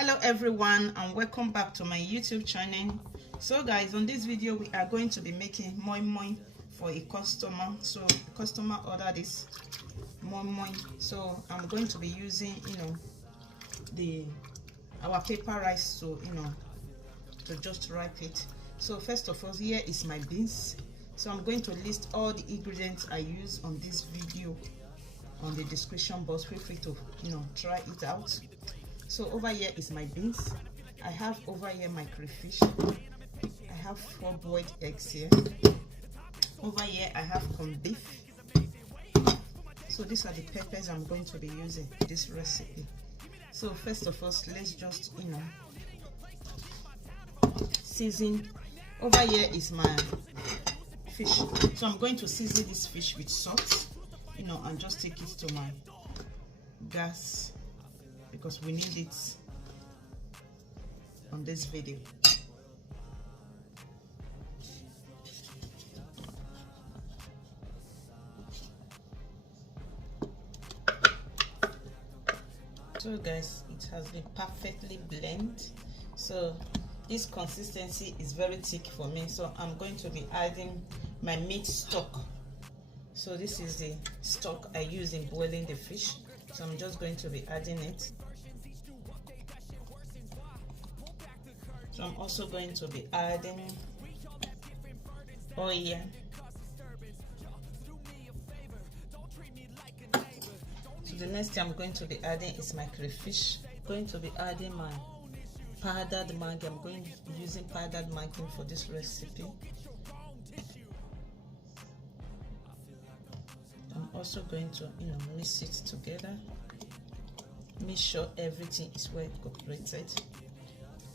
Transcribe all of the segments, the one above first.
Hello everyone, and welcome back to my YouTube channel. So guys, on this video we are going to be making moi moi for a customer. So the customer ordered this moi moi, so I'm going to be using our paper rice to just wrap it. So first of all, here is my beans. So I'm going to list all the ingredients I use on this video on the description box. Feel free to try it out. So over here is my beans. I have over here my crayfish. I have 4 boiled eggs here. Over here I have corned beef. So these are the peppers I'm going to be using in this recipe. So first of all, let's just season. Over here is my fish. So I'm going to season this fish with salt, and just take it to my gas because we need it on this video. So guys, it has been perfectly blended. So this consistency is very thick for me, so I'm going to be adding my meat stock. So this is the stock I use in boiling the fish, so I'm just going to be adding it. So I'm also going to be adding oil. So the next thing I'm going to be adding is my crayfish. I'm going to be adding my powdered Maggi. I'm going to be using powdered Maggi for this recipe. I'm also going to mix it together. Make sure everything is well incorporated.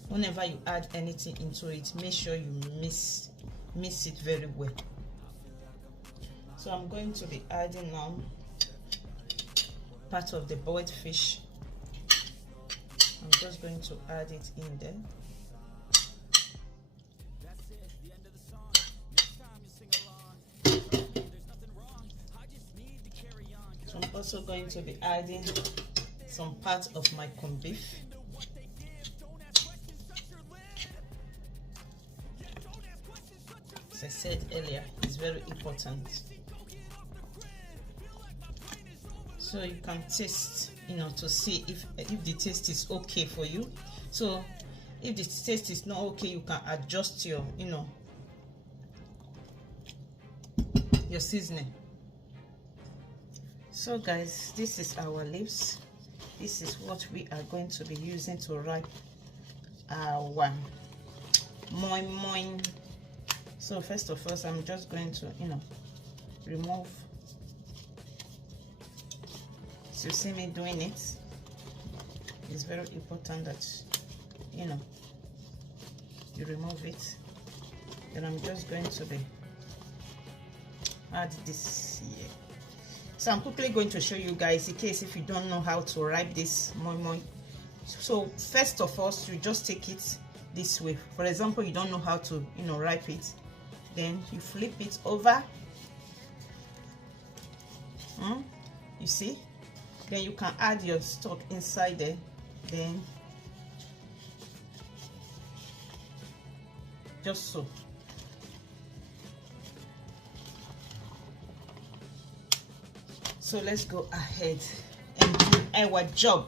Whenever you add anything into it, make sure you mix it very well. So I'm going to be adding now part of the boiled fish. I'm just going to add it in there. So I'm also going to be adding some part of my corned beef. As I said earlier, it's very important. So you can taste, to see if the taste is okay for you. So if the taste is not okay, you can adjust your seasoning. So guys, this is our leaves. This is what we are going to be using to wrap our moi moi. So first of all, I'm just going to remove. So you see me doing it. It's very important that you remove it. Then I'm just going to be add this here. So I'm quickly going to show you guys in case if you don't know how to wrap this moi moi. So first of all, you just take it this way. For example, you don't know how to wrap it, then you flip it over. You see, then you can add your stock inside there. Then just so. So let's go ahead and do our job.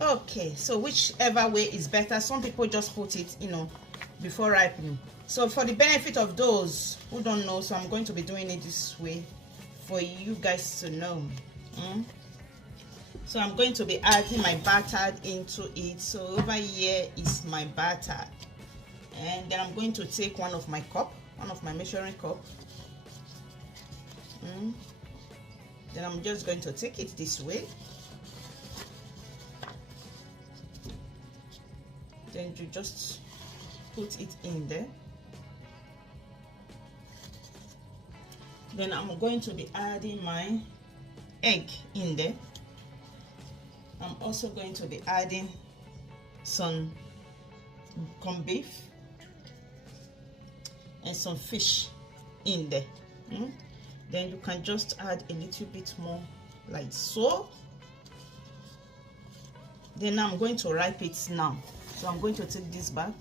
Okay, so whichever way is better. Some people just put it before ripening. So for the benefit of those who don't know, so I'm going to be doing it this way for you guys to know. So I'm going to be adding my batter into it. So over here is my batter, and then I'm going to take one of my measuring cup. Then I'm just going to take it this way. Then you just put it in there. Then I'm going to be adding my egg in there. I'm also going to be adding some corned beef and some fish in there. Then you can just add a little bit more like so. Then I'm going to wrap it now. So I'm going to take this back.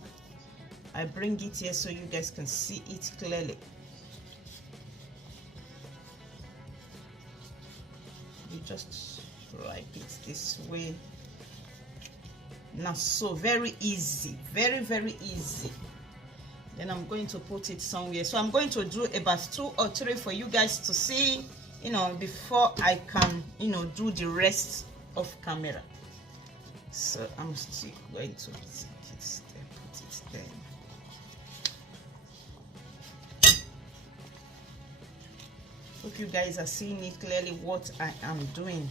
I bring it here so you guys can see it clearly. You just wrap it this way. Now, so very easy, very, very easy. Then I'm going to put it somewhere. So I'm going to do about 2 or 3 for you guys to see, you know, before I can, you know, do the rest of camera. So I'm still going to take it there, put it there. Hope you guys are seeing it clearly what I am doing.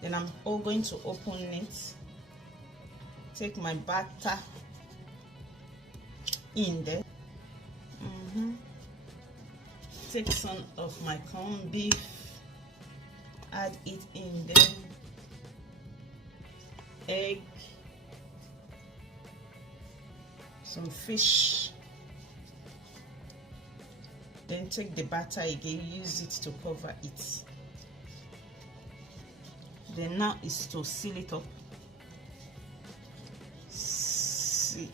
Then I'm all going to open it, take my batter in there, take some of my corned beef, add it in there, egg, some fish, then take the batter again, use it to cover it. Then now is to seal it up. See,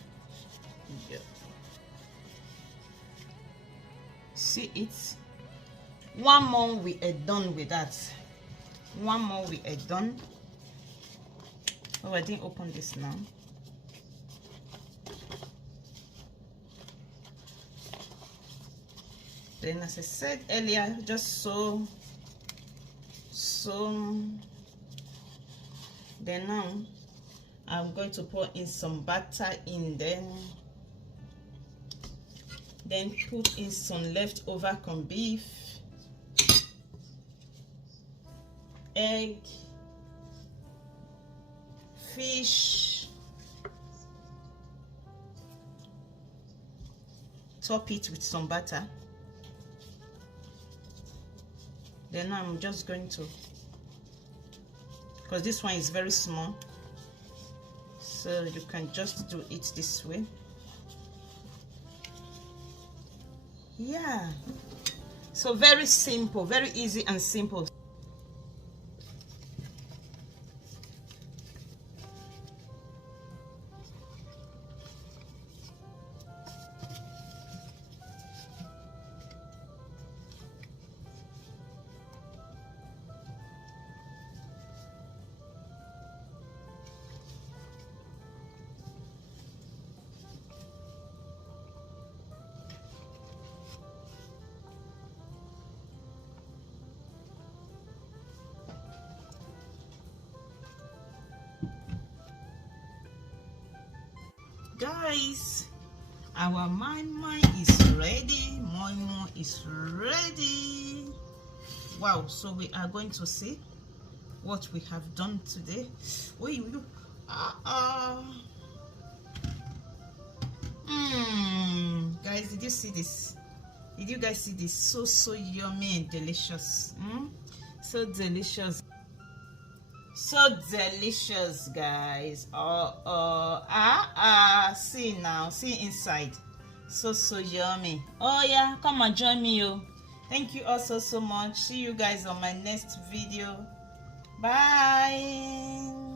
yeah. See it. One more we are done with that. One more we are done. Oh, I didn't open this now. Then, as I said earlier, just so then now I'm going to pour in some batter in there, then put in some leftover corned beef, egg, fish, top it with some butter. Then I'm just going to, because this one is very small, so you can just do it this way. Yeah, so very simple, very easy and simple. Guys, our moi moi is ready. Moi moi is ready. Wow, so we are going to see what we have done today. Wait, look. Guys, did you see this? Did you guys see this? So yummy and delicious. So delicious. So delicious, guys. See now, see inside. So yummy. Oh yeah, come and join me. Thank you all so much. See you guys on my next video. Bye.